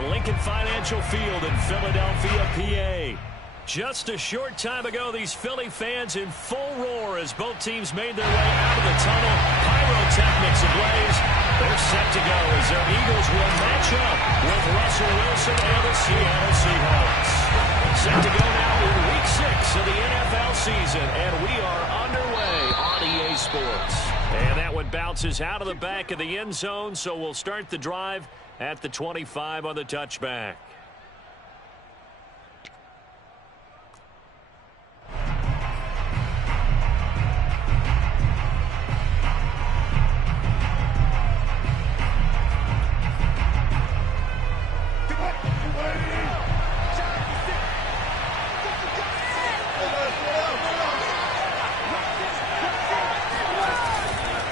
at Lincoln Financial Field in Philadelphia, PA. Just a short time ago, these Philly fans in full roar as both teams made their way out of the tunnel. Pyrotechnics ablaze. They're set to go as their Eagles will match up with Russell Wilson and the Seattle Seahawks. Set to go now in Week 6 of the NFL season, and we are underway on EA Sports. And that one bounces out of the back of the end zone, so we'll start the drive at the 25 on the touchback.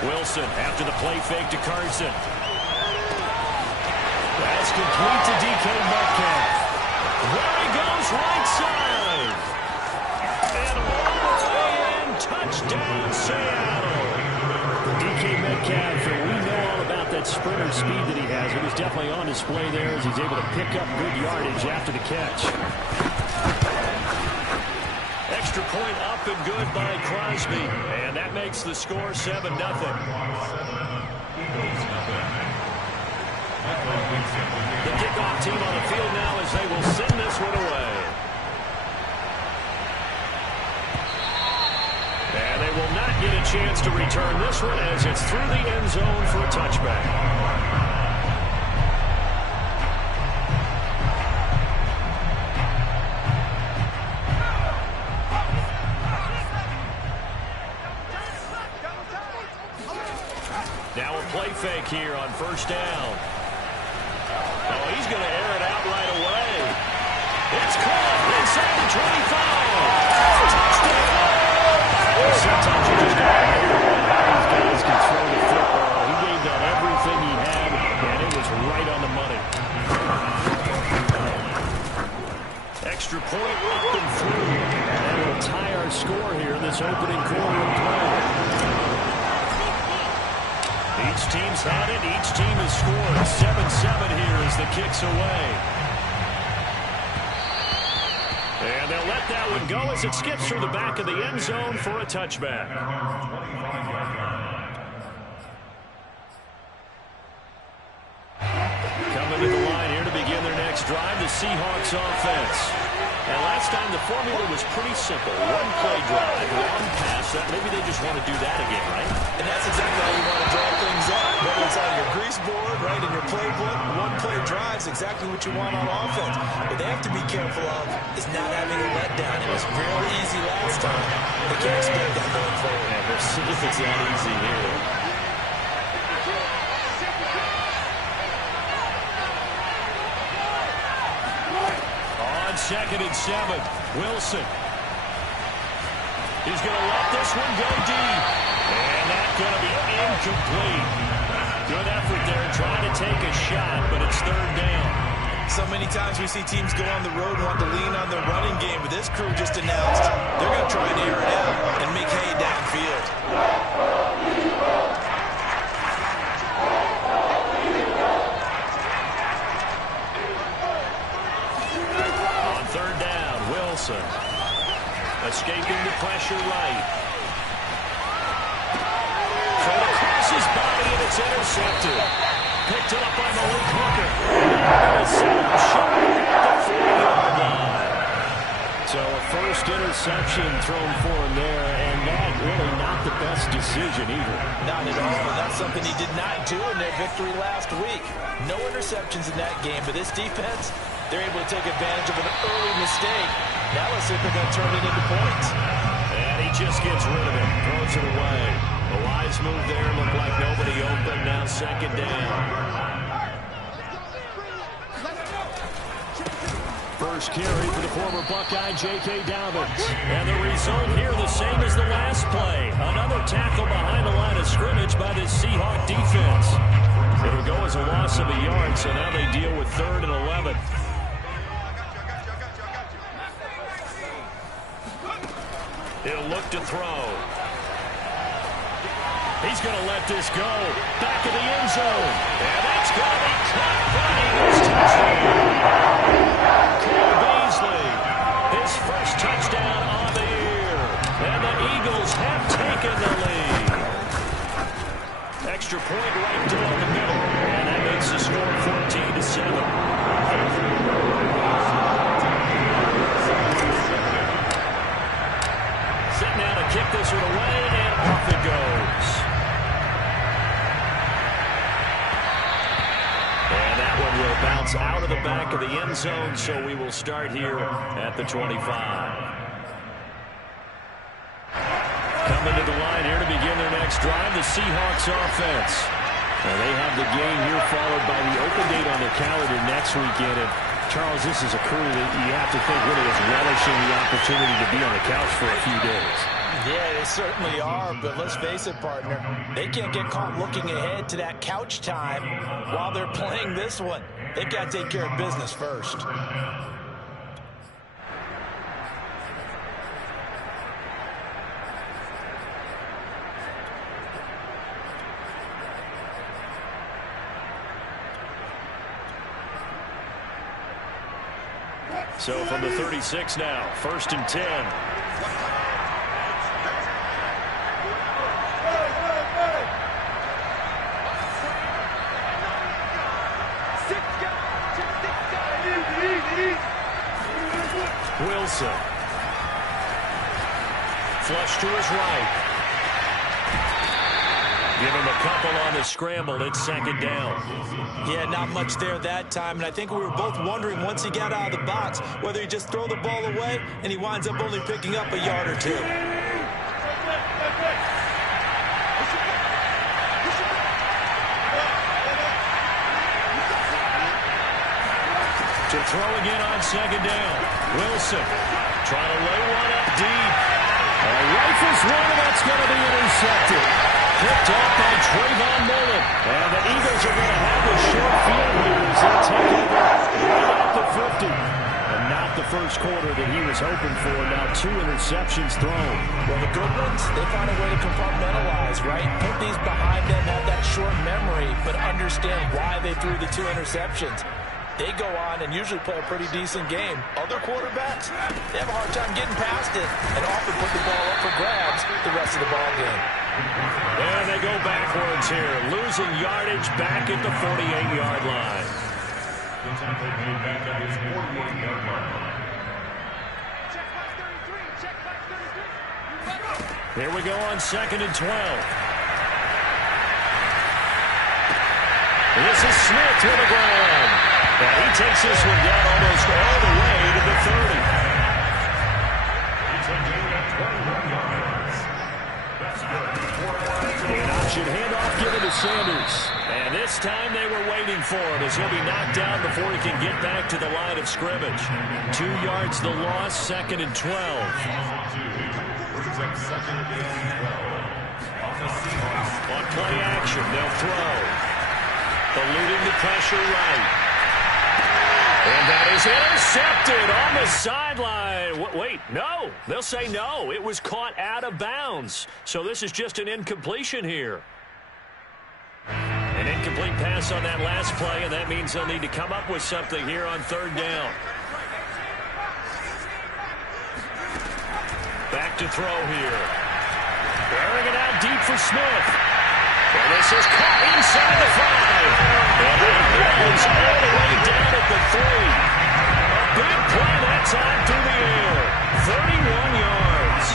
Wilson after the play fake to Carson. That's complete to DK Metcalf. There he goes, right side. And all the way in, touchdown Seattle. DK Metcalf, we know all about that sprinter speed that he has. It was definitely on display there as he's able to pick up good yardage after the catch. Extra point up and good by Crosby, and that makes the score 7-0. The kickoff team on the field now as they will send this one away. And they will not get a chance to return this one as it's through the end zone for a touchback. Now a play fake here on first down. Oh, he's going to air it out right away. It's caught inside the 25. Touchdown! Sometimes you just got to wonder how these guys can throw the football. He gave that everything he had, and it was right on the money. Extra point up and through. And we'll tie our score here in this opening quarter of play. Each team's had it. Each team has scored. 7-7 here as the kick's away. And they'll let that one go as it skips through the back of the end zone for a touchback. Coming to the line here to begin their next drive, the Seahawks offense. And last time the formula was pretty simple. One play drive, one pass. Maybe they just want to do that again, right? And that's exactly how you want to draw things up. Whether it's on your grease board, right, in your playbook, one play drive is exactly what you want on offense. What they have to be careful of is not having a letdown. It was real easy last time. They can't expect that going forward. Yeah, we'll see if it's that easy here. Second and 7. Wilson. He's going to let this one go deep. And that's going to be incomplete. Good effort there trying to take a shot, but it's third down. So many times we see teams go on the road and want to lean on their running game, but this crew just announced they're going to try and air it out and make hay downfield. Escaping the pressure right. Throw across his body and it's intercepted. Picked it up by Malik Hooker. And it's shot at the 40-yard line. So a first interception thrown for him there, and that really not the best decision either. Not at all, and that's something he did not do in their victory last week. No interceptions in that game, but this defense, they're able to take advantage of an early mistake. Now let's see if they're going to turn it into points. And he just gets rid of it, throws it away. A wise move there, looked like nobody open, now second down. First carry for the former Buckeye, J.K. Dobbins. And the result here the same as the last play. Another tackle behind the line of scrimmage by this Seahawk defense. It'll go as a loss of a yard, so now they deal with 3rd and 11. He'll look to throw. He's going to let this go. Back of the end zone. And that's going to be caught by Eagles. Touchdown. gets out of the back of the end zone, so we will start here at the 25. Coming to the line here to begin their next drive, the Seahawks offense. And they have the game here followed by the open date on their calendar next weekend. And Charles, this is a crew that you have to think really is relishing the opportunity to be on the couch for a few days. Yeah, they certainly are, but let's face it, partner. They can't get caught looking ahead to that couch time while they're playing this one. They've got to take care of business first. So from the 36 now, 1st and 10. Wilson. Flush to his right. Give him a couple on the scramble. It's 2nd down. Yeah, not much there that time. And I think we were both wondering once he got out of the box whether he just throw the ball away and he winds up only picking up a yard or two. To throw again on 2nd down. Wilson trying to lay one up deep. Rifles one, and that's going to be intercepted. Picked off by Trayvon Mullen. And the Eagles are going to have a short field here as they take over right at the 50. And not the first quarter that he was hoping for. Now 2 interceptions thrown. Well, the good ones, they find a way to compartmentalize, right? Put these behind them, have that short memory, but understand why they threw the 2 interceptions. They go on and usually play a pretty decent game. Other quarterbacks, they have a hard time getting past it and often put the ball up for grabs the rest of the ball game. And they go backwards here, losing yardage back at the 48-yard line. Here we go on 2nd and 12. This is Smith to the ground. And he takes this one down almost all the way to the 30. An option handoff given to Sanders. And this time they were waiting for him as he'll be knocked down before he can get back to the line of scrimmage. 2 yards the loss, 2nd and 12. On play action, they'll throw. Eluding the pressure right. And that is intercepted on the sideline. Wait, no. They'll say no. It was caught out of bounds. So this is just an incompletion here. An incomplete pass on that last play, and that means they'll need to come up with something here on 3rd down. Back to throw here. Airing it out deep for Smith. And this is caught inside the 5. And it goes all the way down at the 3. A big play that time through the air. 31 yards.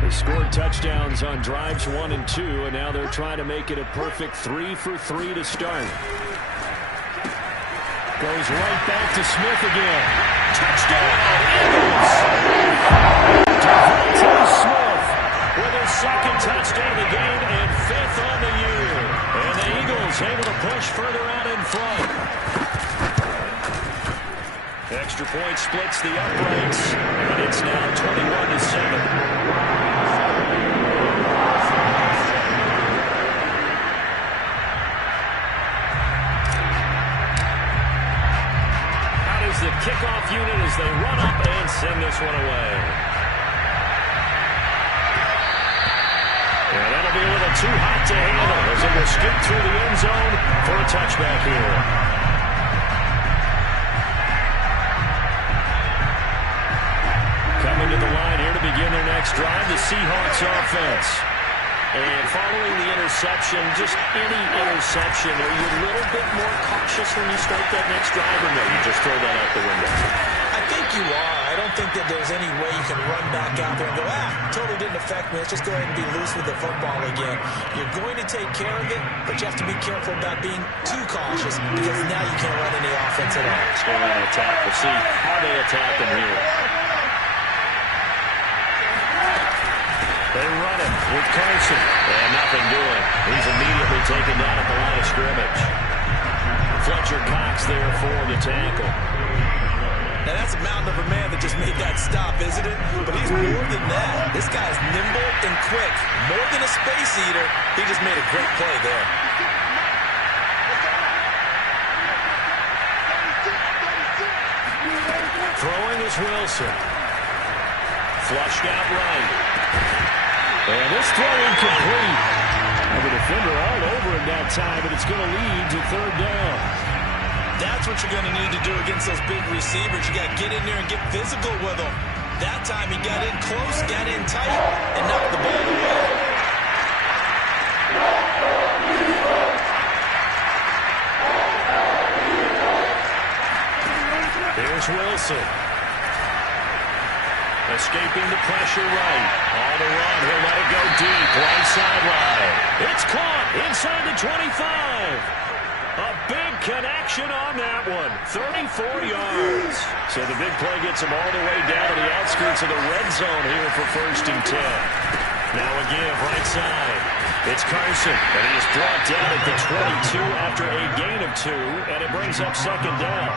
They scored touchdowns on drives 1 and 2, and now they're trying to make it a perfect 3 for 3 to start. Goes right back to Smith again. Touchdown, Eagles! Devontae Smith with his 2nd touchdown of the game and 5th on the year. And the Eagles able to push further out in front. Extra point splits the uprights, and it's now 21-7. The kickoff unit as they run up and send this one away. And that'll be a little too hot to handle as it will skip through the end zone for a touchback here. Coming to the line here to begin their next drive, the Seahawks offense. And following the interception, just any interception, are you a little bit more cautious when you start that next drive, or no, you just throw that out the window? I think you are. I don't think that there's any way you can run back out there and go, totally didn't affect me. Let's just go ahead and be loose with the football again. You're going to take care of it, but you have to be careful about being too cautious because now you can't run any offense at all. Let's go ahead and attack. We'll see how they attack them here. They run it with Carson. And nothing doing. He's immediately taken down at the line of scrimmage. Fletcher Cox there for the tackle. Now that's a mountain of a man that just made that stop, isn't it? But he's more than that. This guy's nimble and quick. More than a space eater. He just made a great play there. Throwing is Wilson. Flushed out right. And this throw incomplete. And the defender all over him that time, but it's going to lead to third down. That's what you're going to need to do against those big receivers. You got to get in there and get physical with them. That time he got in close, got in tight, and knocked the ball away. Here's Wilson. Escaping the pressure right. On the run, he'll let it go deep. Right sideline. It's caught inside the 25. A big connection on that one. 34 yards. So the big play gets him all the way down to the outskirts of the red zone here for 1st and 10. Now again, right side. It's Carson, and he is brought down at the 22 after a gain of 2, and it brings up 2nd down.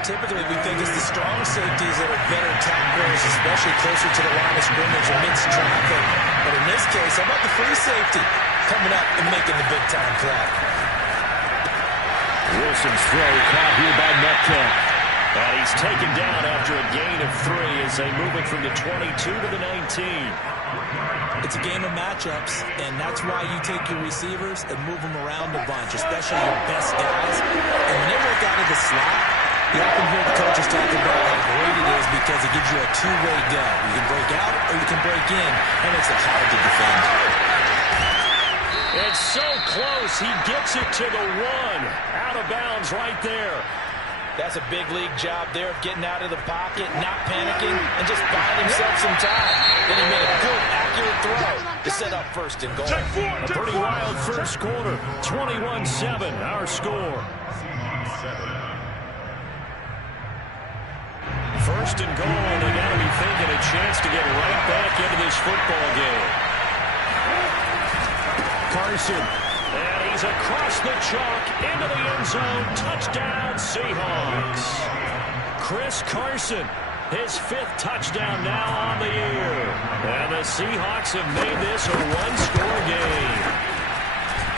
Typically, we think it's the strong safeties that are better tacklers, especially closer to the line of scrimmage amidst traffic. But in this case, how about the free safety coming up and making the big-time play? Wilson's throw caught here by Metcalf. And he's taken down after a gain of 3 as they move it from the 22 to the 19. It's a game of matchups, and that's why you take your receivers and move them around a bunch, especially your best guys. And when they work out of the slot, you often hear the coaches talk about how great it is because it gives you a two-way go. You can break out or you can break in. That makes it hard to defend. It's so close. He gets it to the 1. Out of bounds right there. That's a big league job there of getting out of the pocket, not panicking, and just buying himself some time. Then he made a good, accurate throw to set up 1st and goal. A pretty wild first quarter. 21-7, our score. 1st and goal, and they got to be thinking a chance to get right back into this football game. Carson, and he's across the chalk into the end zone. Touchdown, Seahawks. Chris Carson, his 5th touchdown now on the year. And the Seahawks have made this a one-score game.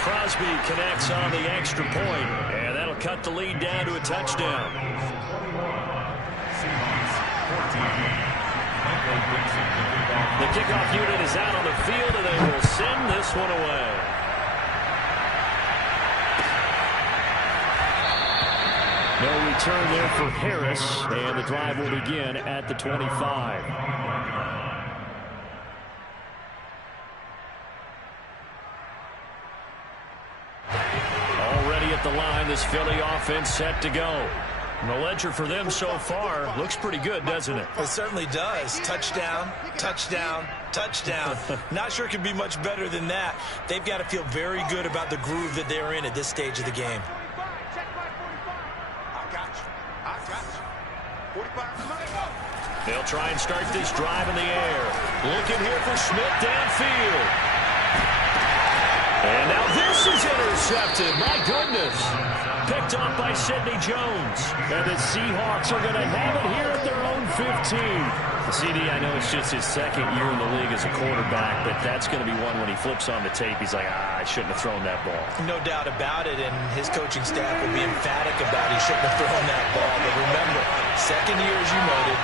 Crosby connects on the extra point, and that'll cut the lead down to a touchdown. The kickoff unit is out on the field, and they will send this one away. No return there for Harris, and the drive will begin at the 25. Already at the line, this Philly offense set to go. And the ledger for them so far looks pretty good, doesn't it? It certainly does. Touchdown, touchdown, touchdown. Not sure it could be much better than that. They've got to feel very good about the groove that they're in at this stage of the game. They'll try and start this drive in the air. Looking here for Smith downfield. And now this is intercepted. My goodness. Picked off by Sidney Jones. And the Seahawks are going to have it here at their own 15. CD, I know it's just his 2nd year in the league as a quarterback, but that's going to be one when he flips on the tape. He's like, I shouldn't have thrown that ball. No doubt about it, and his coaching staff will be emphatic about he shouldn't have thrown that ball. But remember, 2nd year, as you noted,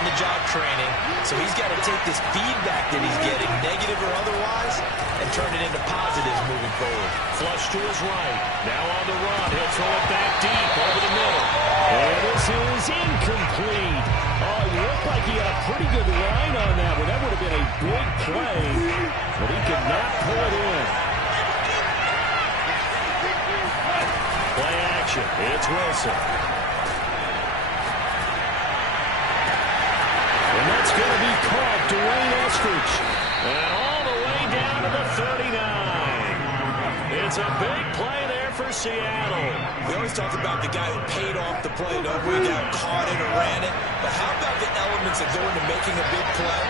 on-the-job training, so he's got to take this feedback that he's getting, negative or otherwise, and turn it into positives moving forward. Flush to his right. Now on the run. He'll throw it back deep over the middle. And this is incomplete. Oh, it looked like he had a pretty good line on that one. That would have been a big play. but he could not pull it in. Play action. It's Wilson. And that's going to be caught. Dwayne Eskridge. And all the way down to the 39. It's a big play there for Seattle. We always talk about the guy who paid off the play, don't we? The guy who caught it or ran it. But how about the elements that go into making a big play?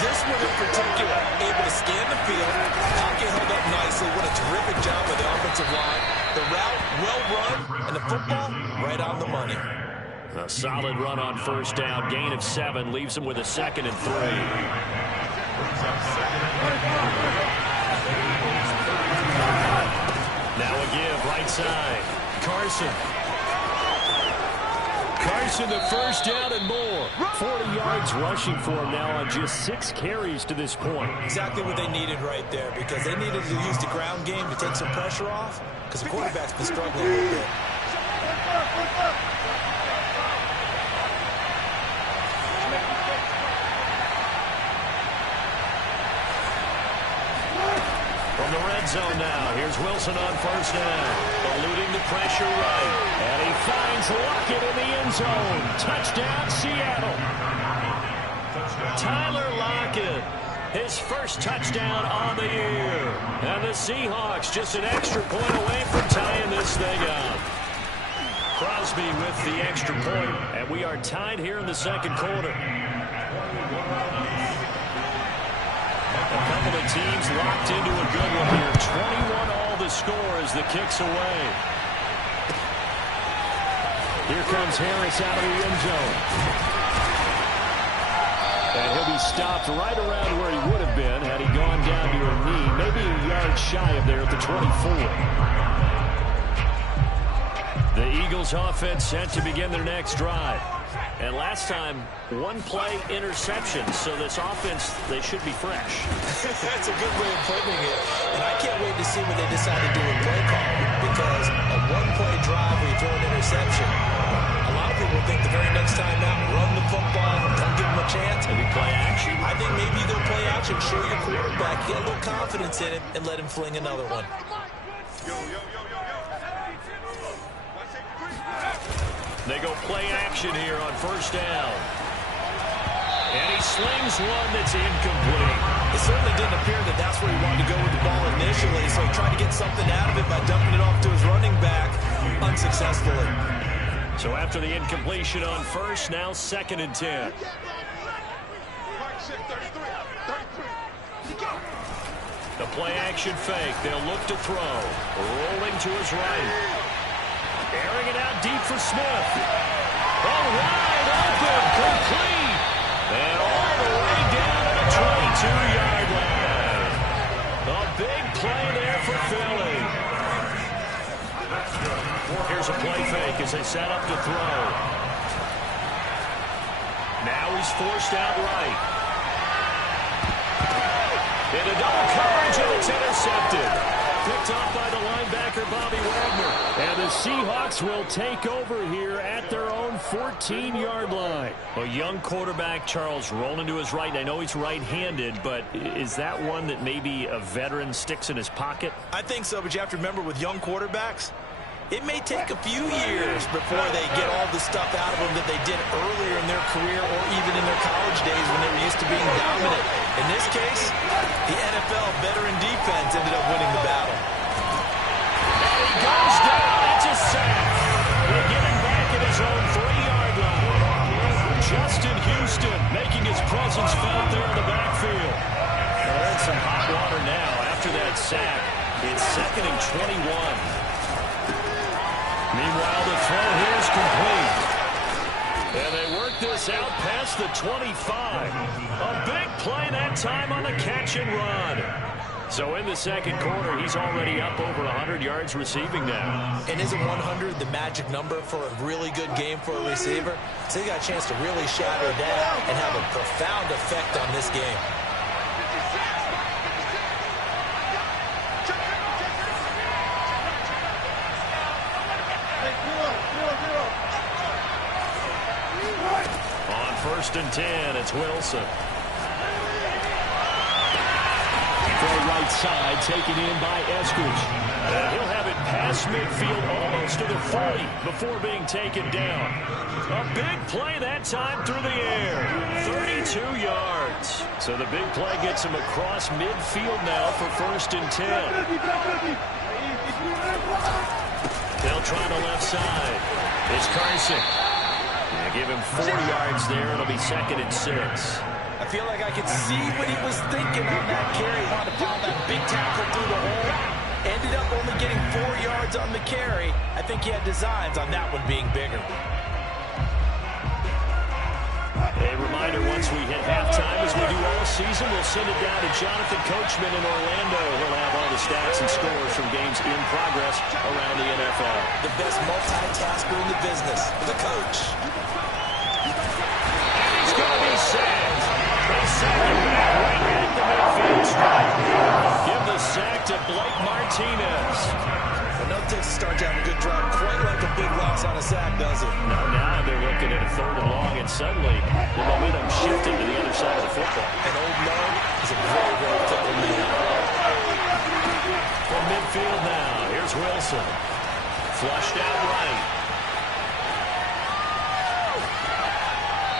This one in particular, able to scan the field, pocket held up nicely. What a terrific job by the offensive line. The route, well run, and the football, right on the money. A solid run on first down. Gain of 7 leaves him with a 2nd and 3. Now a give, right side. Carson. Carson, the first down and more. 40 yards rushing for him now on just 6 carries to this point. Exactly what they needed right there, because they needed to use the ground game to take some pressure off, because the quarterback's been struggling a little bit. From the red zone now, here's Wilson on first down. Eluding the pressure right. And he finds Lockett in the end zone. Touchdown, Seattle. Tyler Lockett, his first touchdown on the year. And the Seahawks just an extra point away from tying this thing up. Crosby with the extra point, and we are tied here in the second quarter. A couple of teams locked into a good one here. 21 all the score as the kick's away. Here comes Harris out of the end zone. And he'll be stopped right around where he would have been had he gone down to a knee, maybe a yard shy of there at the 24. The Eagles offense set to begin their next drive. And last time, 1-play interception, so this offense, they should be fresh. That's a good way of putting it. And I can't wait to see what they decide to do in play call, because a 1-play drive where you throw an interception, a lot of people think the very next time out, run the football, don't give them a chance. Maybe play action? I think maybe you go play action, show your quarterback, get a little confidence in him, and let him fling another one. They go play action here on first down. And he slings one that's incomplete. It certainly didn't appear that that's where he wanted to go with the ball initially, so he tried to get something out of it by dumping it off to his running back unsuccessfully. So after the incompletion on first, now 2nd and 10. The play action fake. They'll look to throw. Rolling to his right. Airing it out deep for Smith. Oh, wide open, complete. And all the way down to the 22-yard line. A big play there for Philly. Here's a play fake as they set up to throw. Now he's forced out right. Into double coverage, and it's intercepted. Picked off by the linebacker, Bobby Wagner. And the Seahawks will take over here at their own 14-yard line. A young quarterback, Charles, rolling to his right. And I know he's right-handed, but is that one that maybe a veteran sticks in his pocket? I think so, but you have to remember with young quarterbacks, it may take a few years before they get all the stuff out of them that they did earlier in their career or even in their college days when they were used to being dominant. In this case, the NFL veteran defense ended up winning the battle. And he goes down. It's a sack. We'll get him back at his own 3-yard line. Justin Houston making his presence felt there in the backfield. Well, they're in some hot water now after that sack. It's 2nd and 21. Meanwhile, the throw here is complete. And they work this out past the 25. A big play that time on the catch and run. So in the second quarter, he's already up over 100 yards receiving now. And isn't 100 the magic number for a really good game for a receiver? So he got a chance to really shatter that and have a profound effect on this game. On 1st and 10, it's Wilson. From BBL right side, taken in by Eskridge. And he'll have it past midfield, almost to the 40, before being taken down. A big play that time through the air. 32 yards. So the big play gets him across midfield now for 1st and 10. They'll try the left side. It's Carson. They give him 4 yards there. It'll be 2nd and 6. I feel like I could see what he was thinking on that carry. He wanted to pound that big tackle through the hole. Ended up only getting 4 yards on the carry. I think he had designs on that one being bigger. A reminder, once we hit halftime, as we do all season, we'll send it down to Jonathan Coachman in Orlando. He'll have all the stats and scores from games in progress around the NFL. The best multitasker in the business, the coach. And he's going to be sacked. They sack him back right at the midfield stripe. Give the sack to Blake Martinez. No takes to start to have a good drive, quite like a big loss on a sack, does it? No, now they're looking at a 3rd and long, and suddenly the momentum shifted to the other side of the football. And Old Love is a very, very fickle man. From midfield now, here's Wilson. Flushed out right.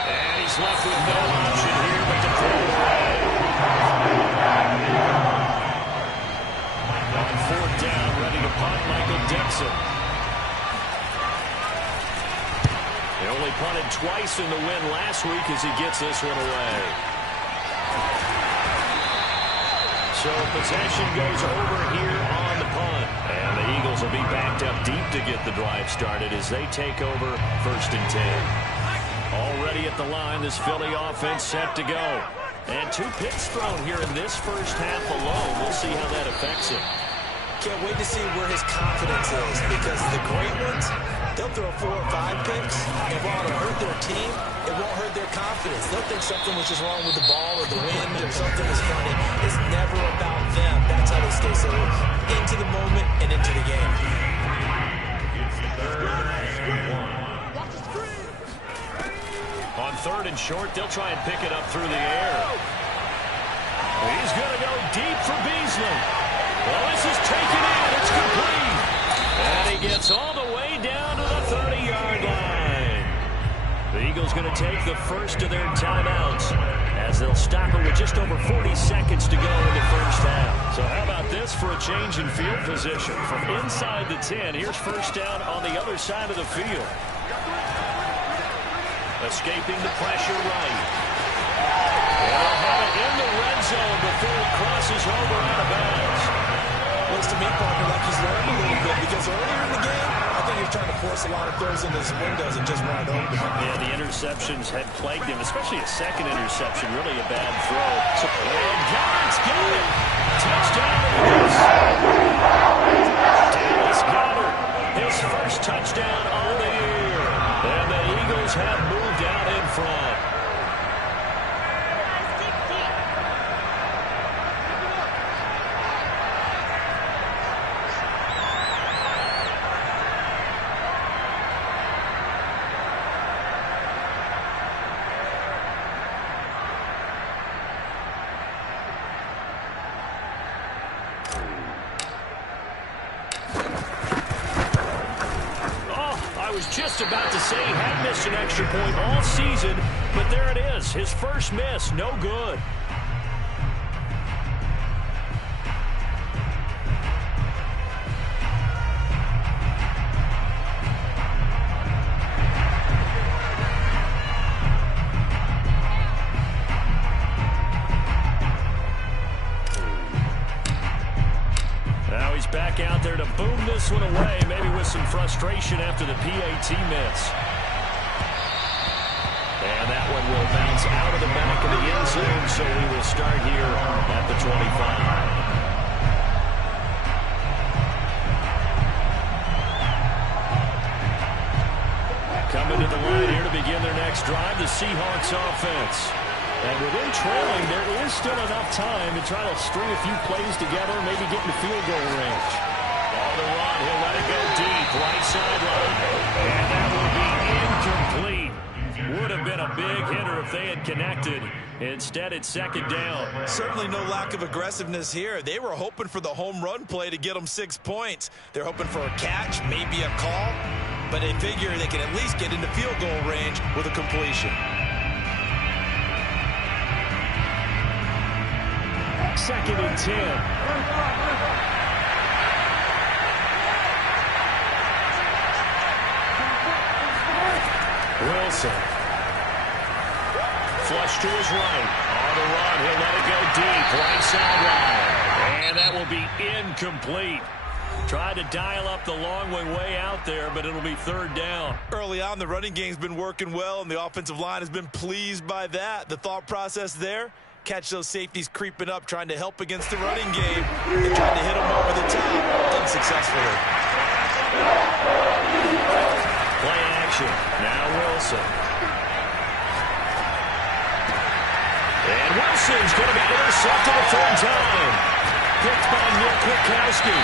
And he's left with no option here but to throw it away. On 4th down, ready to punt, Michael Dixon. They only punted twice in the win last week as he gets this one away. So possession goes over here on the punt. And the Eagles will be backed up deep to get the drive started as they take over 1st and 10. Already at the line, this Philly offense set to go. And 2 picks thrown here in this first half alone. We'll see how that affects him. Can't wait to see where his confidence is, because the great ones, they'll throw 4 or 5 picks, and while it'll hurt their team, it won't hurt their confidence. They'll think something was just wrong with the ball or the wind or something is funny. It's never about them. That's how they stay so into the moment and into the game. On 3rd and short, they'll try and pick it up through the air. He's going to go deep for Beasley. Well, this is taken in. It's complete. And he gets all the way down to the 30-yard line. The Eagles going to take the first of their timeouts as they'll stop it with just over 40 seconds to go in the first half. So how about this for a change in field position? From inside the 10, here's 1st down on the other side of the field. Escaping the pressure right. They'll have it in the red zone before it crosses over out of bounds. Looks to me, Parker, like he's learned a little bit, because earlier in the game, I think he was trying to force a lot of throws into his windows and just wide open. Yeah, the interceptions had plagued him, especially a second interception, really a bad throw. And Goddard's got it. Touchdown, Eagles. Dallas Goddard, his first touchdown on the year. And the Eagles have moved out in front. Just about to say he had missed an extra point all season, but there it is. His first miss, no good. Now he's back out there to boom this one away, maybe with some frustration after the PAT miss. And that one will bounce out of the back of the end zone, so we will start here at the 25. Coming to the line here to begin their next drive, the Seahawks offense. And within trailing, there is still enough time to try to string a few plays together, maybe get in the field goal range. On the run, he'll let it go deep, right sideline. And that will be incomplete. Would have been a big hitter if they had connected. Instead, it's second down. Certainly no lack of aggressiveness here. They were hoping for the home run play to get them 6 points. They're hoping for a catch, maybe a call, but they figure they can at least get into field goal range with a completion. Second and 10. Wilson. Flush to his right. On the run. He'll let it go deep. Right sideline. And that will be incomplete. Tried to dial up the long way out there, but it'll be third down. Early on, the running game's been working well, and the offensive line has been pleased by that. The thought process there, catch those safeties creeping up, trying to help against the running game. They tried to hit them over the top, unsuccessfully. Play action. Now Wilson. And Wilson's going to be intercepted a third time. Picked by Nick Kwiatkowski.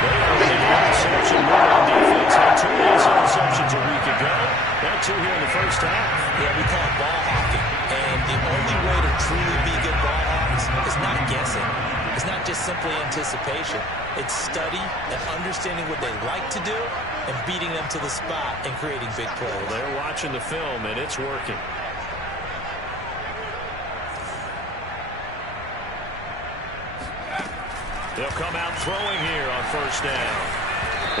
They are in the interception mode on defense. Had 2 of those interceptions a week ago. Got 2 here in the first half. Yeah, we call it ball hawking. And the only way to truly be good ball hawks is not guessing. It's not just simply anticipation. It's study and understanding what they like to do and beating them to the spot and creating big plays. Well, they're watching the film, and it's working. They'll come out throwing here on first down.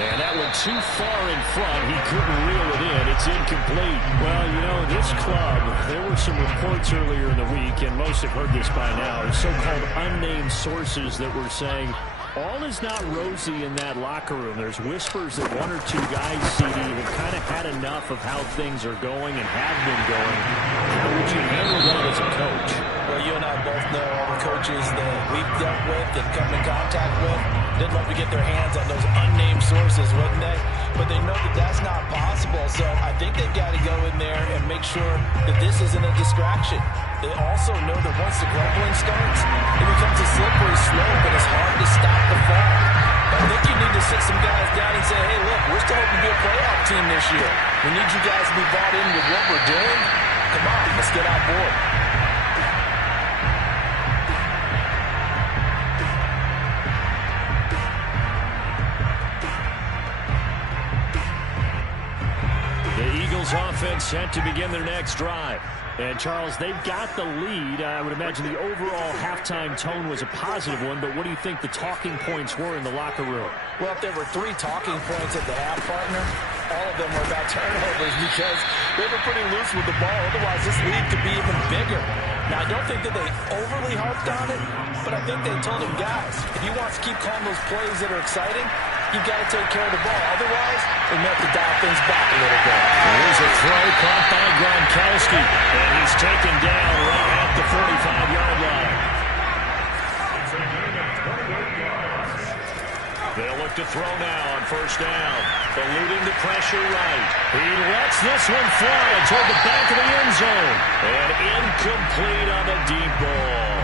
And that went too far in front. He couldn't reel it in. It's incomplete. Well, you know, this club, there were some reports earlier in the week, and most have heard this by now, so-called unnamed sources that were saying all is not rosy in that locker room. There's whispers that 1 or 2 guys, CD, have kind of had enough of how things are going and have been going. How would you handle that as a coach? Well, you and I both know all the coaches that we've dealt with and come in contact with. They'd love to get their hands on those unnamed sources, wouldn't they? But they know that that's not possible, so I think they've got to go in there and make sure that this isn't a distraction. They also know that once the grumbling starts, it becomes a slippery slope, and it's hard to stop the fall. I think you need to sit some guys down and say, hey, look, we're still hoping to be a playoff team this year. We need you guys to be bought in with what we're doing. Come on, let's get on board. Offense set to begin their next drive. And, Charles, they've got the lead. I would imagine the overall halftime tone was a positive one, but what do you think the talking points were in the locker room? Well, if there were 3 talking points at the half, partner, all of them were about turnovers because they were pretty loose with the ball. Otherwise, this lead could be even bigger. Now, I don't think that they overly harped on it, but I think they told him, guys, if you want to keep calling those plays that are exciting, you've got to take care of the ball. Otherwise, we may have to dial things back a little bit. Here's a throw caught by Gronkowski, and he's taken down right at the 45-yard line. They'll look to throw now on first down. Eluding the pressure right. He lets this one fly toward the back of the end zone. And incomplete on the deep ball.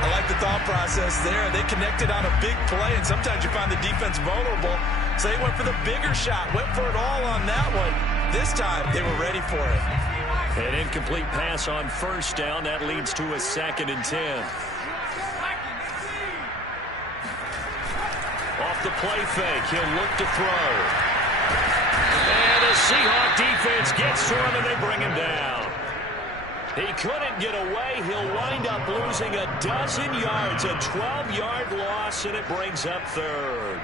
I like the thought process there. They connected on a big play, and sometimes you find the defense vulnerable. So they went for the bigger shot, went for it all on that one. This time, they were ready for it. An incomplete pass on first down. That leads to a 2nd and 10. Off the play fake, he'll look to throw. And the Seahawk defense gets to him, and they bring him down. He couldn't get away. He'll wind up losing a dozen yards, a 12-yard loss, and it brings up third.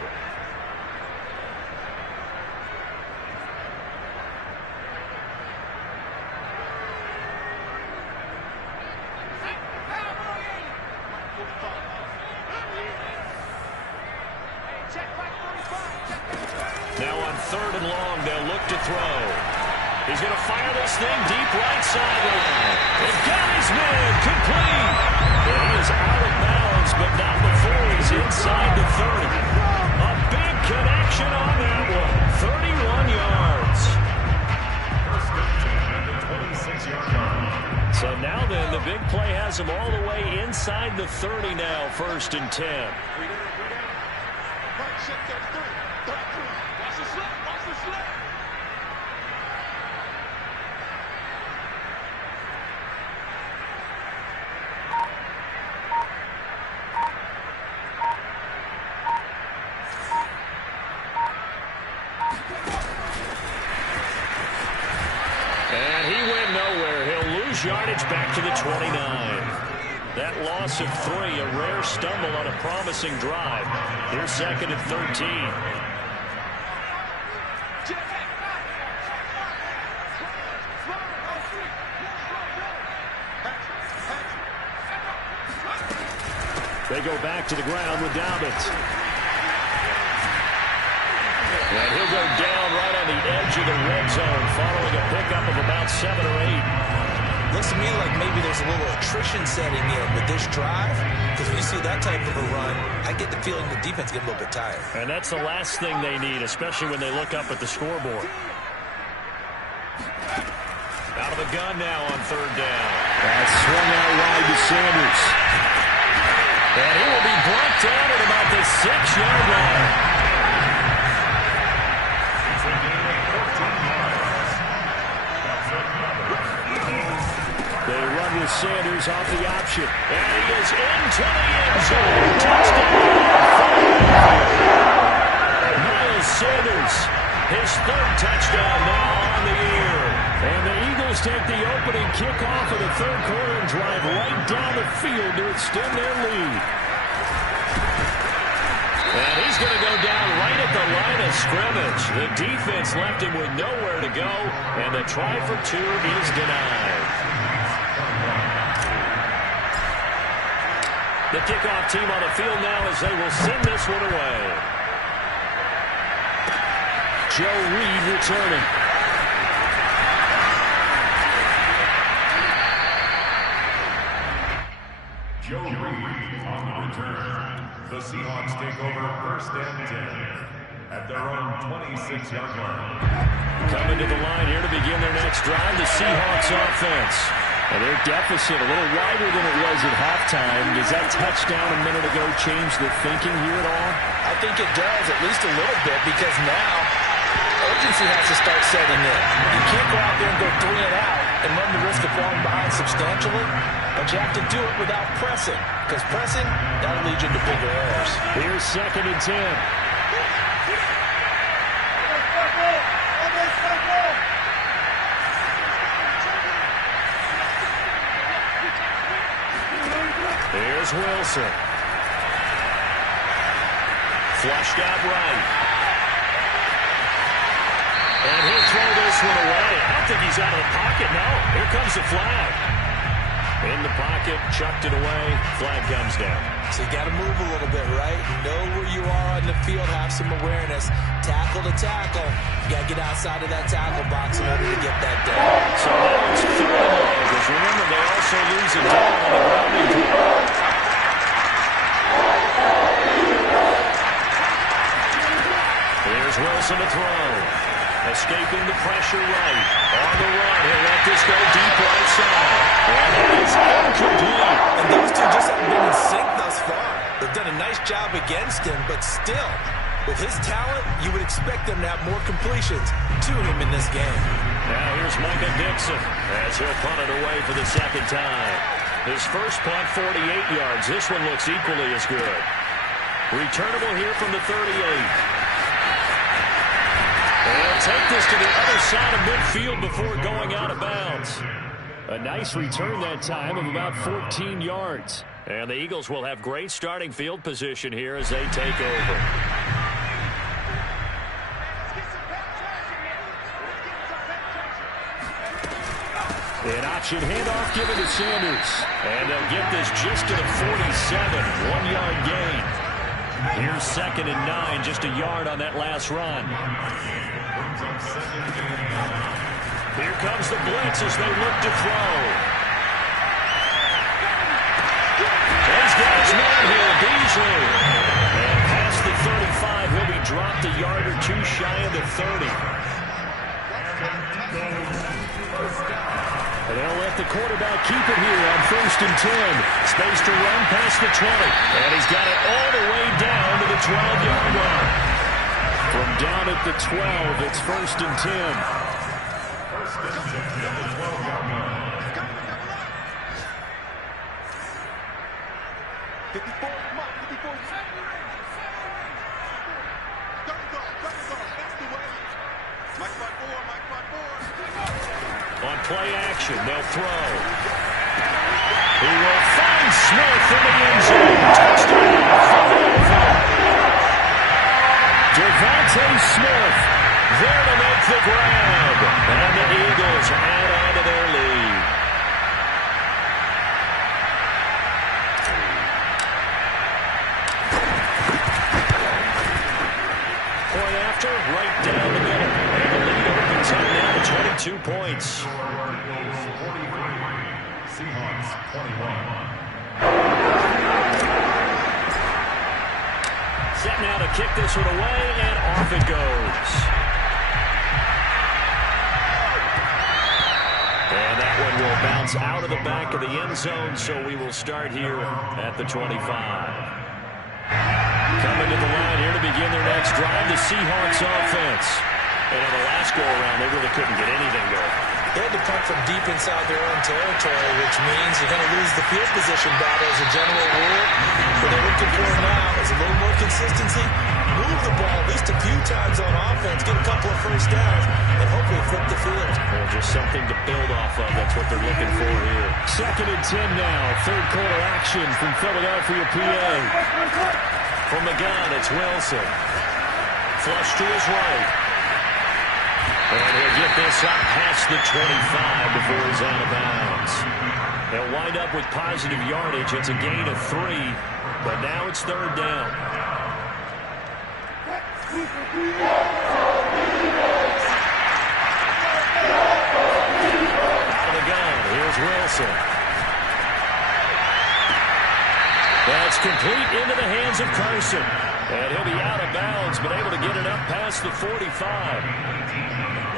Now on 3rd and long, they'll look to throw. He's going to fire this thing deep right sideline. And got his man complete. And he is out of bounds, but not before he's inside the 30. A big connection on that one. 31 yards. So now then, the big play has him all the way inside the 30 now, 1st and 10. And he went nowhere. He'll lose yardage back to the 29. That loss of 3, a rare stumble on a promising drive. Here's 2nd and 13. They go back to the ground with Dalvin. And he'll go down right on the edge of the red zone following a pickup of about 7 or 8. Looks to me like maybe there's a little attrition setting in with this drive, because when you see that type of a run, I get the feeling the defense get a little bit tired. And that's the last thing they need, especially when they look up at the scoreboard. Out of the gun now on 3rd down. That's swung out wide to Sanders. And he will be brought down at about the 6-yard line. They run with Sanders off the option. And he is into the end zone. Touchdown. Miles Sanders, his 3rd touchdown now on the year. And the Eagles take the opening kickoff of the 3rd quarter and drive right down the field to extend their lead. And he's going to go down right at the line of scrimmage. The defense left him with nowhere to go, and the try for 2 is denied. The kickoff team on the field now as they will send this one away. Joe Reed returning. Joe Reed on the return. The Seahawks take over 1st and 10 at their own 26-yard line. Coming to the line here to begin their next drive, the Seahawks offense. And their deficit a little wider than it was at halftime. Does that touchdown a minute ago change the thinking here at all? I think it does, at least a little bit, because now urgency has to start setting in. You can't go out there and go 3 and out and run the risk of falling behind substantially, but you have to do it without pressing, because pressing, that'll lead you to bigger errors. Here's 2nd and 10. Here's Wilson. Flushed out right. And he'll throw this one away. I don't think he's out of the pocket, no. Here comes the flag. In the pocket, chucked it away. Flag comes down. So you got to move a little bit, right? Know where you are on the field, have some awareness. Tackle to tackle. You got to get outside of that tackle box in order to get that down. So now it's 3rd and long, because remember, they also lose a down on the grounding play. Here's Wilson to throw. Escaping the pressure right. On the run, he'll let this go deep right side. And it is incomplete. And those two just haven't been in sync thus far. They've done a nice job against him, but still, with his talent, you would expect them to have more completions to him in this game. Now here's Micah Dixon as he'll punt it away for the 2nd time. His first punt, 48 yards. This one looks equally as good. Returnable here from the 38. They'll take this to the other side of midfield before going out of bounds. A nice return that time of about 14 yards. And the Eagles will have great starting field position here as they take over. An option handoff given to Sanders. And they'll get this just to the 47. 1-yard gain. Here's 2nd and 9, just a yard on that last run. Here comes the blitz as they look to throw. He's got his man here, Beasley. And past the 35, he'll be dropped a yard or 2 shy of the 30. And they'll let the quarterback keep it here on 1st and 10. Space to run past the 20. And he's got it all the way down to the 12-yard line. From down at the 12, it's 1st and 10. 1st and 10 at the 12-yard line. 54, come on, 54. That's the way. play action. They'll throw. He will find Smith in the end zone. Touchdown, Philadelphia. Devontae Smith there to make the grab. And the Eagles add on to their lead. Point after, right down the middle. And the lead opens up now to 22 points. Seahawks 21. Set now to kick this one away, and off it goes. And that one will bounce out of the back of the end zone, so we will start here at the 25. Coming to the line here to begin their next drive, the Seahawks offense. And on the last go-around, they really couldn't get anything going. They had to punt from deep inside their own territory, which means you're going to lose the field position battle as a general rule. What they're looking for now is a little more consistency. Move the ball at least a few times on offense, get a couple of first downs, and hopefully flip the field. Well, just something to build off of. That's what they're looking for here. 2nd and 10 now. Third quarter action from Philadelphia, PA. From the gun, it's Wilson. Flush to his right. And he'll get this up past the 25 before he's out of bounds. They'll wind up with positive yardage. It's a gain of 3, but now it's 3rd down. Out of the gun, here's Wilson. That's complete into the hands of Carson. And he'll be out of bounds, but able to get it up past the 45.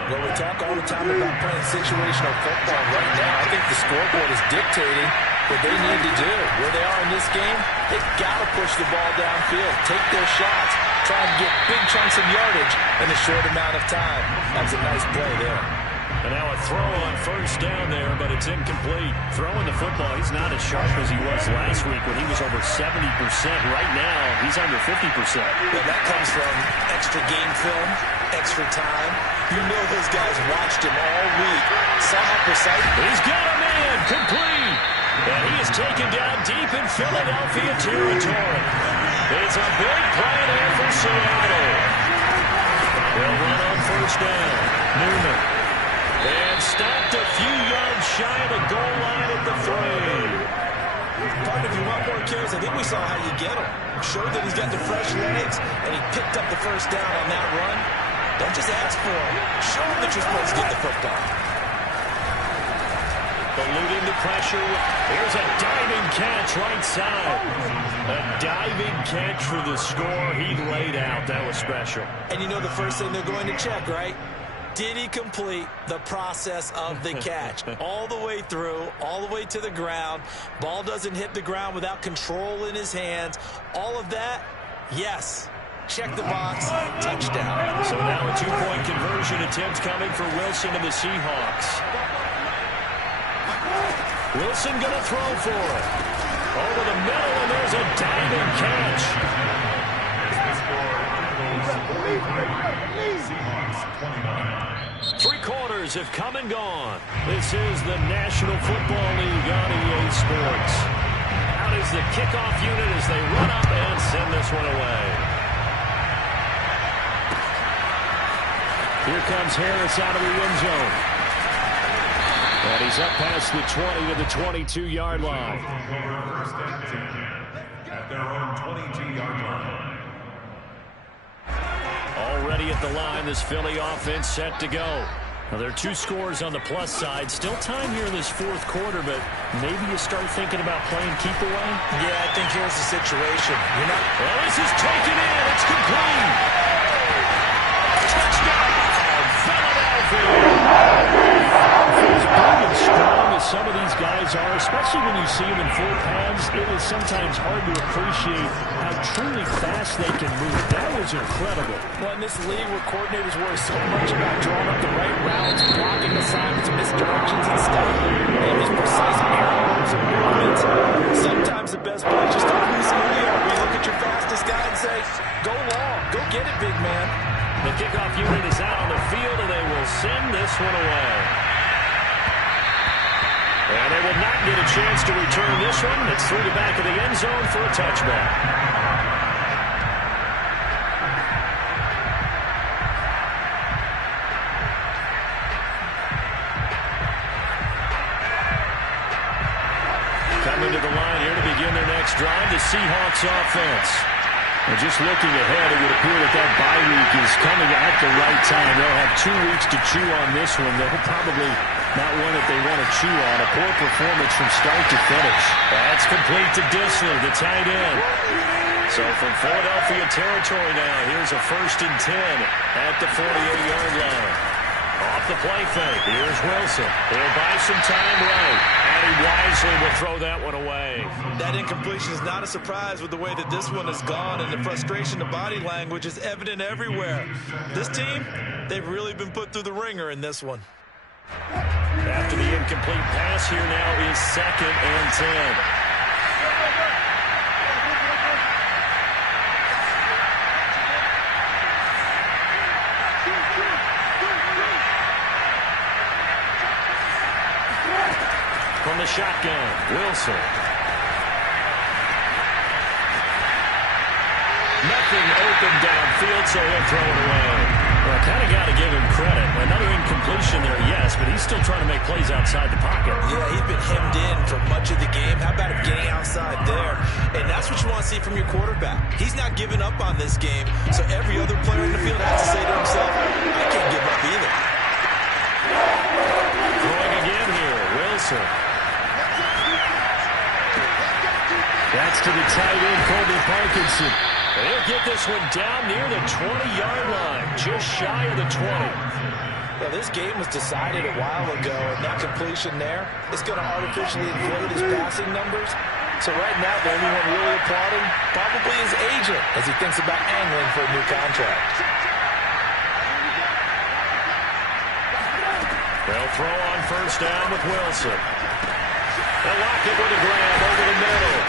Well, we talk all the time about playing situational football right now. I think the scoreboard is dictating what they need to do. Where they are in this game, they've got to push the ball downfield, take their shots, try and get big chunks of yardage in a short amount of time. That's a nice play there. And now a throw on first down there, but it's incomplete. Throwing the football, he's not as sharp as he was last week when he was over 70%. Right now, he's under 50%. Well, that comes from extra game film, extra time. You know those guys watched him all week. Saw how precise. He's got a man, complete. And he is taken down deep in Philadelphia territory. It's a big play there for Seattle. They'll run on first down. Newman. And stopped a few yards shy of the goal line at the 3. Part if you want more carries, I think we saw how you get him. Showed that he's got the fresh legs, and he picked up the first down on that run. Don't just ask for him. Show him that you're supposed to get the football. Eluding the pressure. Here's a diving catch right side. A diving catch for the score. He laid out. That was special. And you know the first thing they're going to check, right? Did he complete the process of the catch? All the way through, all the way to the ground. Ball doesn't hit the ground without control in his hands. All of that, yes. Check the box, touchdown. So now a 2-point conversion attempt coming for Wilson and the Seahawks. Wilson going to throw for it. Over the middle, and there's a diving catch. Seahawks 29. 3 quarters have come and gone. This is the National Football League on EA Sports. Out is the kickoff unit as they run up and send this one away. Here comes Harris out of the end zone. And he's up past the 20 to the 22-yard line. First and 10 at their own 22-yard line. Already at the line, this Philly offense set to go. Now, there are 2 scores on the plus side. Still time here in this 4th quarter, but maybe you start thinking about playing keep away? Yeah, I think here's the situation. You're not. Well, this is taken in. It's complete. Touchdown, Philadelphia. As big and strong as some of these guys are, especially when you see them in full pads, it is sometimes hard to appreciate how truly fast they can move. That was incredible. Well, in this league where coordinators worry so much about drawing up the right routes, blocking assignments, misdirections, and stuff, and his precise arrows and movements, sometimes the best play is just to lose who you are. You look at your fastest guy and say, go long, go get it, big man. The kickoff unit is out on the field, and they will send this one away. And they will not get a chance to return this one. It's through the back of the end zone for a touchback. Coming to the line here to begin their next drive, the Seahawks offense. And just looking ahead, it would appear that that bye week is coming at the right time. They'll have 2 weeks to chew on this one. They'll probably not one that they want to chew on. A poor performance from start to finish. That's complete to Dissler, the tight end. So from Philadelphia territory now, here's a 1st and 10 at the 48-yard line. Off the play fake, here's Wilson. He'll buy some time right. And he wisely will throw that one away. That incompletion is not a surprise with the way that this one has gone, and the frustration, the body language is evident everywhere. This team, they've really been put through the ringer in this one. After the incomplete pass, here now is 2nd and 10. From the shotgun, Wilson. Nothing open downfield, so he'll throw it away. Well, I kind of got to give him credit. Another incompletion there, yes, but he's still trying to make plays outside the pocket. Yeah, he's been hemmed in for much of the game. How about him getting outside there? And that's what you want to see from your quarterback. He's not giving up on this game, so every other player in the field has to say to himself, I can't give up either. Throwing again here, Wilson. That's to the tight end, Colby Parkinson. He'll get this one down near the 20-yard line, just shy of the 20. Well, this game was decided a while ago, and that completion there is going to artificially inflate his passing numbers. So right now, the only one really applauding probably his agent as he thinks about angling for a new contract. They'll throw on 1st down with Wilson. They'll lock it with a grab over the middle.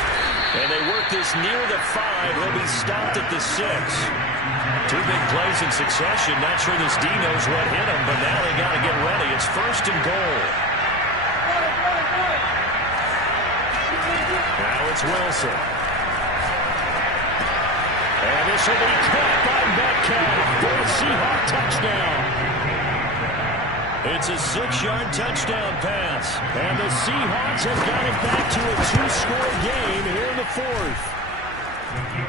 And they work this near the 5. He'll be stopped at the 6. 2 big plays in succession. Not sure this D knows what hit him, but now they got to get ready. It's 1st and goal. Now it's Wilson. And this will be caught by Metcalf for a Seahawk touchdown. It's a 6-yard touchdown pass. And the Seahawks have got it back to a 2-score game here in the 4th.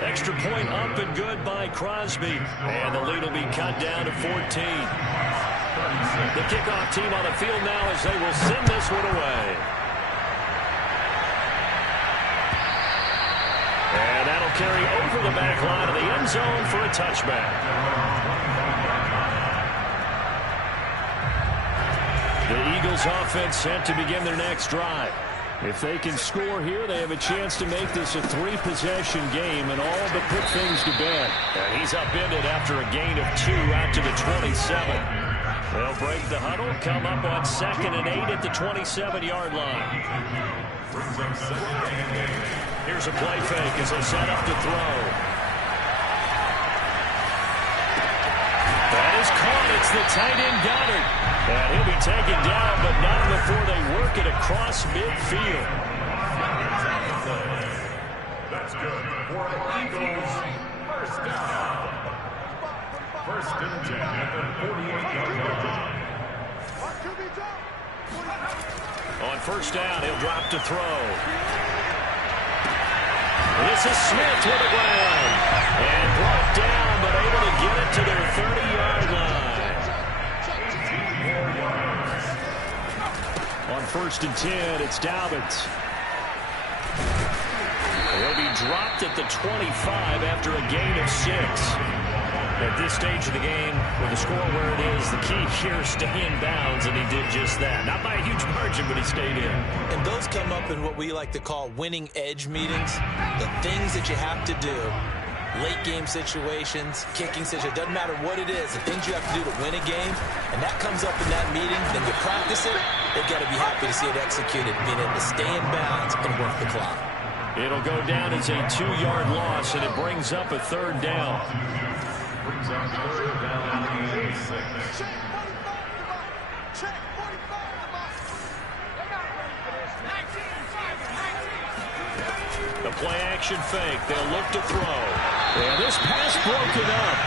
Extra point up and good by Crosby. And the lead will be cut down to 14. The kickoff team on the field now as they will send this one away. And that'll carry over the back line of the end zone for a touchback. The Eagles offense set to begin their next drive. If they can score here, they have a chance to make this a 3-possession game and all but put things to bed. And he's upended after a gain of 2 out to the 27. They'll break the huddle, come up on 2nd and 8 at the 27-yard line. Here's a play fake as they set up to throw. That is caught. It's the tight end Goddard. And he'll be taken down, but not before they work it across midfield. That's good for the Eagles. 1st down. 1st and 10 at the 48-yard line. On 1st down, he'll drop to throw. This is Smith with the ground. And brought down, but able to get it to their 30-yard line. On 1st and 10, it's Dobbins. He'll be dropped at the 25 after a gain of 6. At this stage of the game, with the score where it is, the key here is stay in bounds, and he did just that. Not by a huge margin, but he stayed in. And those come up in what we like to call winning edge meetings. The things that you have to do. Late game situations, kicking situations, doesn't matter what it is, the things you have to do to win a game, and that comes up in that meeting, then you practice it, they've got to be happy to see it executed, meaning to stay in bounds and work the clock. It'll go down as a 2-yard loss, and it brings up a 3rd down. Brings up 3rd down and 6. Formation fake. They'll look to throw. And this pass broken up.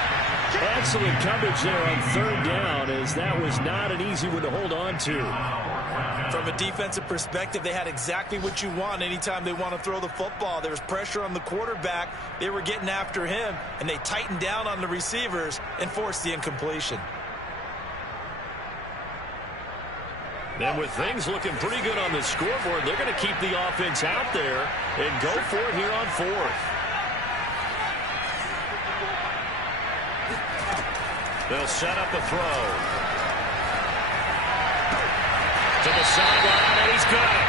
Excellent coverage there on third down, as that was not an easy one to hold on to. From a defensive perspective, they had exactly what you want anytime they want to throw the football. There was pressure on the quarterback. They were getting after him, and they tightened down on the receivers and forced the incompletion. Then with things looking pretty good on the scoreboard, they're going to keep the offense out there and go for it here on fourth. They'll set up a throw. To the sideline, and he's good.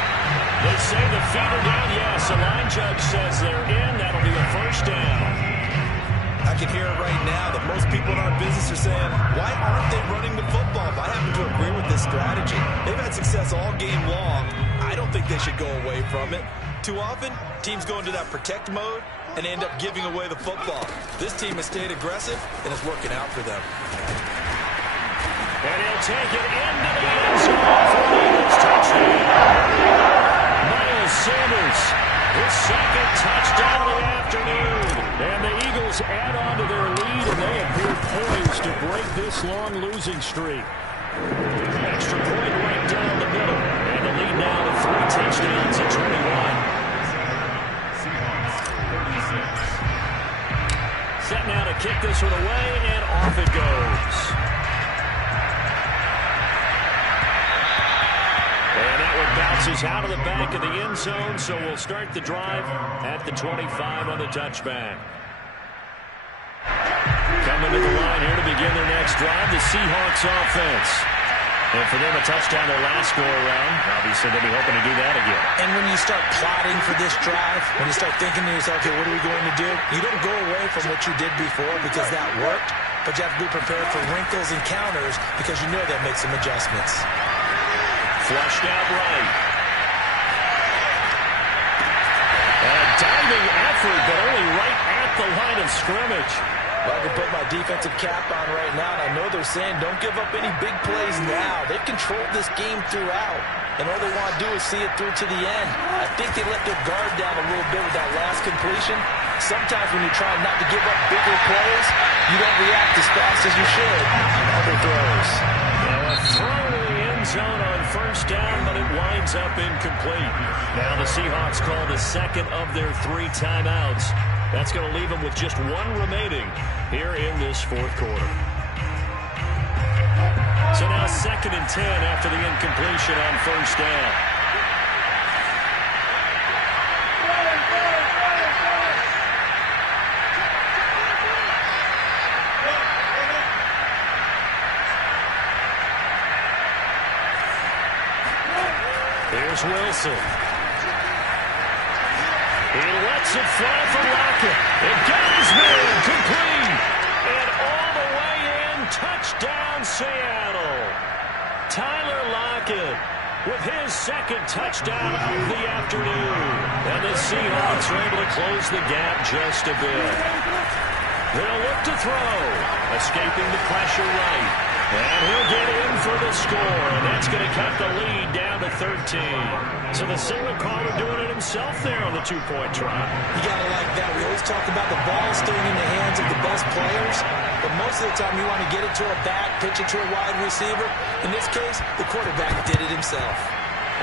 They say the feet are down. Yes, the line judge says they're in. That'll be a first down. I can hear it right now that most people in our business are saying, why aren't they running the football? But I happen to agree with this strategy. They've had success all game long. I don't think they should go away from it. Too often, teams go into that protect mode and end up giving away the football. This team has stayed aggressive, and it's working out for them. And he'll take it into the end zone for the Eagles touchdown. Miles Sanders, his second touchdown of the afternoon. And the Eagles add on to their lead, and they appear poised to break this long losing streak. Extra point right down the middle. And the lead now to 3 touchdowns at 21. Set now to kick this one away, and off it goes. And that one bounces out of the back of the end zone, so we'll start the drive at the 25 on the touchback. Coming to the line here to begin their next drive, the Seahawks offense. And for them, a touchdown their last go-around. Obviously, they'll be hoping to do that again. And when you start plotting for this drive, when you start thinking to yourself, okay, what are we going to do? You don't go away from what you did before because that worked, but you have to be prepared for wrinkles and counters because you know they'll make some adjustments. Flushed out right. A diving effort, but only right at the line of scrimmage. Well, I can put my defensive cap on right now, and I know they're saying don't give up any big plays now. They've controlled this game throughout, and all they want to do is see it through to the end. I think they let their guard down a little bit with that last completion. Sometimes when you're trying not to give up bigger plays, you don't react as fast as you should on other throws. Now a throw to the end zone on first down, but it winds up incomplete. Now the Seahawks call the second of their 3 timeouts. That's going to leave them with just 1 remaining here in this fourth quarter. So now 2nd and 10 after the incompletion on first down. Here's Wilson. He lets it fly for Lockett. It got his man complete. And all the way in, touchdown Seattle. Tyler Lockett with his 2nd touchdown of the afternoon. And the Seahawks are able to close the gap just a bit. They'll look to throw. Escaping the pressure right. And he'll get in for the score, and that's going to cut the lead down to 13. So the signal caller doing it himself there on the 2-point try. You got to like that. We always talk about the ball staying in the hands of the best players, but most of the time you want to get it to a back, pitch it to a wide receiver. In this case, the quarterback did it himself.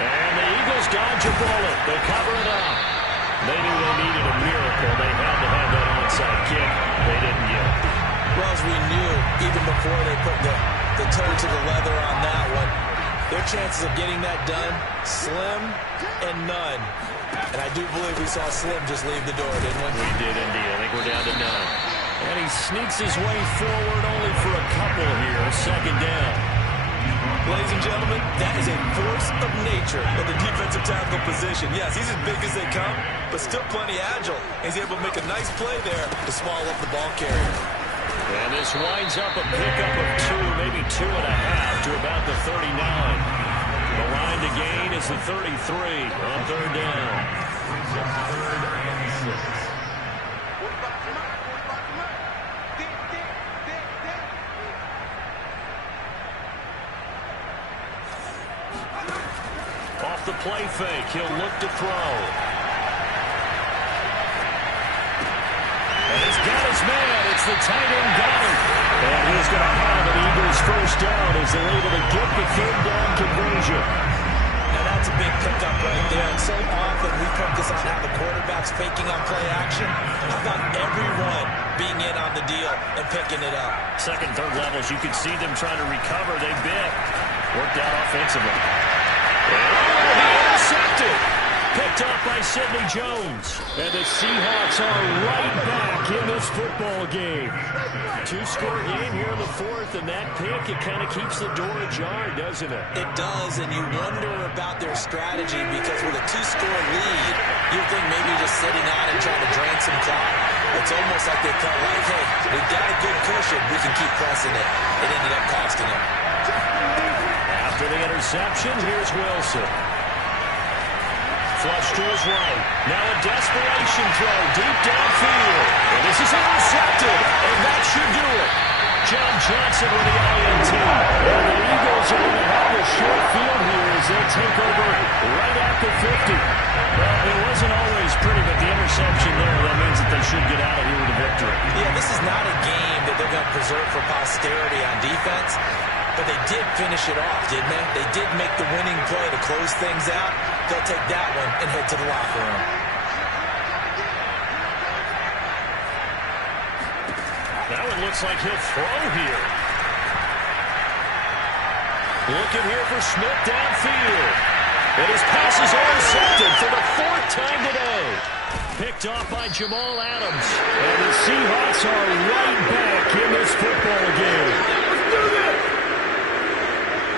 And the Eagles dodge a bullet. They cover it up. They knew they needed a miracle. They had to have that onside kick. They didn't get it. Well, as we knew, even before they put the toe to the leather on that one, their chances of getting that done, slim and none. And I do believe we saw Slim just leave the door, didn't we? We did indeed. I think we're down to none. And he sneaks his way forward only for a couple here. 2nd down. Ladies and gentlemen, that is a force of nature at the defensive tackle position. Yes, he's as big as they come, but still plenty agile. He's able to make a nice play there to swallow up the ball carrier. And this winds up a pickup of 2, maybe 2.5 to about the 39. The line to gain is the 33 on 3rd down. Off the play fake, he'll look to throw. And he's got his man. It's the tight end got him. And he's going to have an Eagles first down as they're able to get the third down conversion. Now that's a big pickup right there. And so often we focus on how the quarterback's faking on play action. How about everyone being in on the deal and picking it up? Second, third levels, you can see them trying to recover. They bit. Worked out offensively. And he intercepted. Picked up by Sidney Jones. And the Seahawks are right back in this football game. Two-score game here in the fourth, and that pick, it kind of keeps the door ajar, doesn't it? It does, and you wonder about their strategy because with a two-score lead, you'd think maybe just sitting on and trying to drain some clock. It's almost like they felt like, hey, we've got a good cushion. We can keep pressing it. It ended up costing them. After the interception, here's Wilson. Flush to his right. Now a desperation throw deep downfield. And this is intercepted. And that should do it. John Johnson with the INT. And the Eagles are going to have a short field here as they take over right at the 50. Well, it wasn't always pretty, but the interception there, that means that they should get out of here with a victory. Yeah, this is not a game that they're going to preserve for posterity on defense. But they did finish it off, didn't they? They did make the winning play to close things out. They'll take that one and head to the locker room. That one looks like he'll throw here. Looking here for Smith downfield. And his pass is intercepted for the fourth time today. Picked off by Jamal Adams. And the Seahawks are right back in this football game.